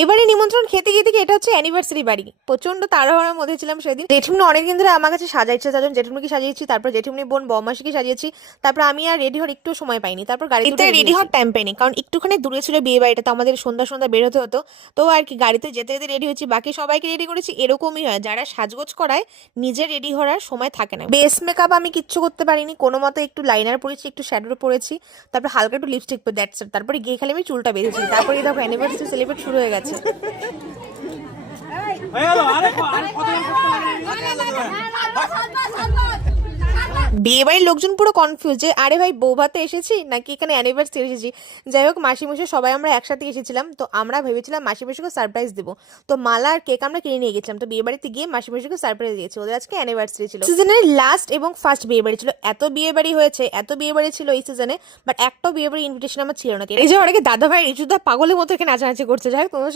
এবারে নিমন্ত্রণ খেতে গিয়ে দেখি এটা হচ্ছে অ্যানিভার্সারি বাড়ি। প্রচন্ড তাড়াহুড়োর মধ্যে ছিলাম সেদিন। জেঠুমনি অনেকদিন ধরে আমার কাছে সাজাইছে, তার জন্য জেঠুমনিকে সাজিয়েছি, তারপর জেঠুমনি বোন বৌমাসিকে সাজিয়েছি, তারপর আমি আর রেডি হওয়ার একটু সময় পাইনি, তারপর গাড়িতে রেডি হওয়ার টাইম পাইনি, কারণ একটুখানি দূরে ছিল বিয়ে বাড়িটা, তো আমাদের সন্ধ্যা সন্ধ্যা বের হতে হতো। তো আর কি গাড়িতে যেতে যেতে রেডি হয়েছি, বাকি সবাইকে রেডি করেছি। এরকমই হয়, যারা সাজগোজ করায় নিজে রেডি হওয়ার সময় থাকে না। বেস মেকআপ আমি কিচ্ছু করতে পারিনি, কোনো মতে একটু লাইনার পরেছি, একটু শ্যাডো পরেছি, তারপর হালকা একটু লিপস্টিক পরে, দ্যাটস ইট। তারপরে গিয়ে খালি আমি চুলটা বেঁধেছি, তারপরে দেখো অ্যানিভার্সারি সেলিব্রেট শুরু হয়ে গেছে। বিয়ে বাড়ির লোকজন পুরো কনফিউজ যে আরে ভাই বউ ভাতে এসেছি নাকি এখানে অ্যানিভার্সারি এসেছি। যাই হোক, মাসিমশাই সবাই আমরা একসাথে এসেছিলাম, তো আমরা ভেবেছিলাম মাসিমশাইকে সারপ্রাইজ দেবো। তো মালা আর কেক আমরা কিনে নিয়ে গেছিলাম, তো বিয়ে বাড়িতে গিয়ে মাসিমশাইকে সারপ্রাইজ দিয়েছি, ওদের আজকে অ্যানিভার্সারি ছিল। সিজনের লাস্ট এবং ফার্স্ট বিয়ে বাড়ি ছিল, এত বিয়ে বাড়ি হয়েছে, এত বিয়ে বাড়ি ছিল এই সিজনে, বাট একটাও বিয়ে বাড়ি ইনভিটেশন আমার ছিল না। এই যে অনেকে দাদা ভাই রিচুদা পাগলের মতো এখানে নাচানাচি করছে। যাই হোক, তোমার